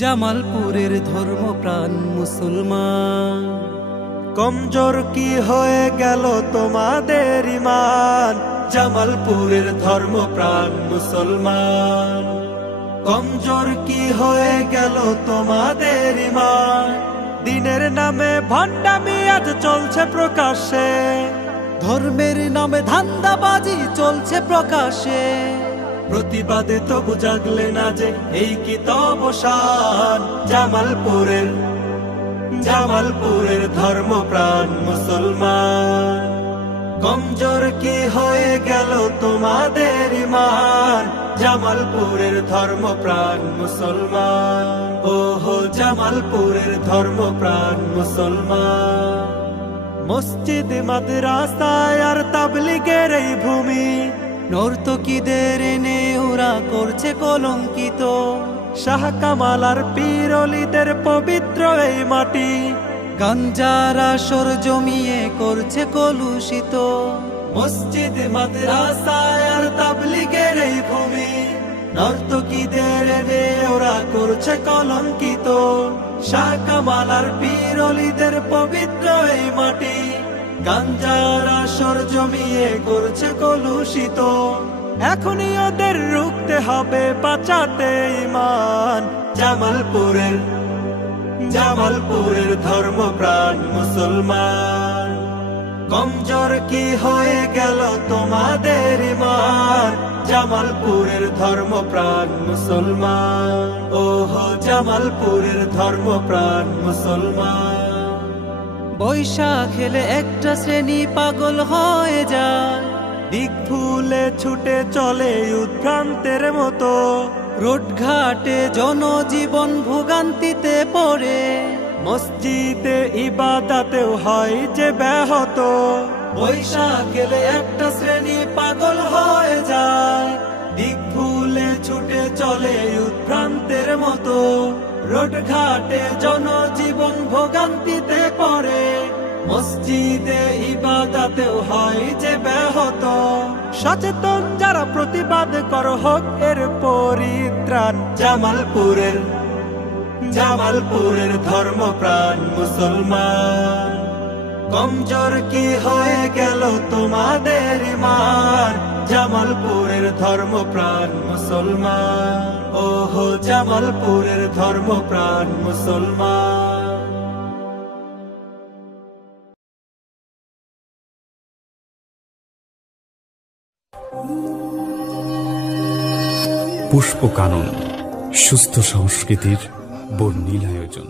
জামালপুরের ধর্মপ্রাণ মুসলমান, কমজোর কি হয়ে গেল তোমাদের ঈমান? জামালপুরের ধর্মপ্রাণ মুসলমান, কমজোর কি হয়ে গেল তোমাদের ঈমান? দিনের নামে ভণ্ডামি আজ চলছে প্রকাশ্যে, ধর্মের নামে ধান্দাবাজি চলছে প্রকাশে। প্রতিবাদে তবু জাগলে না যে এই কি তব শান? জামালপুরের ধর্মপ্রাণ মুসলমান, কমজোর কি হয়ে গেল তোমাদের ঈমান? জামালপুরের ধর্মপ্রাণ মুসলমান, ওহো জামালপুরের ধর্মপ্রাণ মুসলমান। মসজিদ মাদ্রাসায় আর তাবলীগের এই ভূমি, নর্তকীদের এনে ওরা করছে কলঙ্কিত। শাহ কামাল আর পীর অলিদের পবিত্র এই মাটি, গাঞ্জার আসর জমিয়ে করছে কলুষিত। মসজিদ মাদ্রাসায় আর তাবলীগের এই ভূমি, নর্তকীদের এনে ওরা করছে কলঙ্কিত। শাহ কামাল আর পীর অলিদের পবিত্র এই মাটি, গাঞ্জার আসর জমিয়ে করছে কলুষিত। এখনই ওদের রুখতে হবে, বাঁচাতে ঈমান। জামালপুরের ধর্মপ্রাণ মুসলমান, কমজোর কি হয়ে গেল তোমাদের ঈমান? জামালপুরের ধর্মপ্রাণ মুসলমান, ওহো জামালপুরের ধর্মপ্রাণ মুসলমান। বৈশাখ এলে একটা শ্রেণী পাগল হয়ে যায়, দিক ভুলে ছুটে চলে উদ্ভ্রান্তের মতো। রোডঘাটে জনজীবন ভোগান্তিতে পড়ে, মসজিদে ইবাদতেও হয় যে ব্যাহত। বৈশাখ এলে একটা শ্রেণী পাগল হয়ে যায়, দিক ভুলে ছুটে চলে উদ্ভ্রান্তের মতো। রোডঘাটে জনজীবন ভোগান্তিতে পড়ে, মসজিদে ইবাদতেও হয় যে ব্যাহত। সচেতন যারা প্রতিবাদ কর হোক এর পরিত্রাণ। জামালপুরের ধর্মপ্রাণ মুসলমান, কমজোর কি হয়ে গেল তোমাদের ঈমান? জামালপুরের ধর্মপ্রাণ মুসলমান, ওহো জামালপুরের ধর্মপ্রাণ মুসলমান। পুষ্পকানন, সুস্থ সংস্কৃতির বর্ণিল আয়োজন।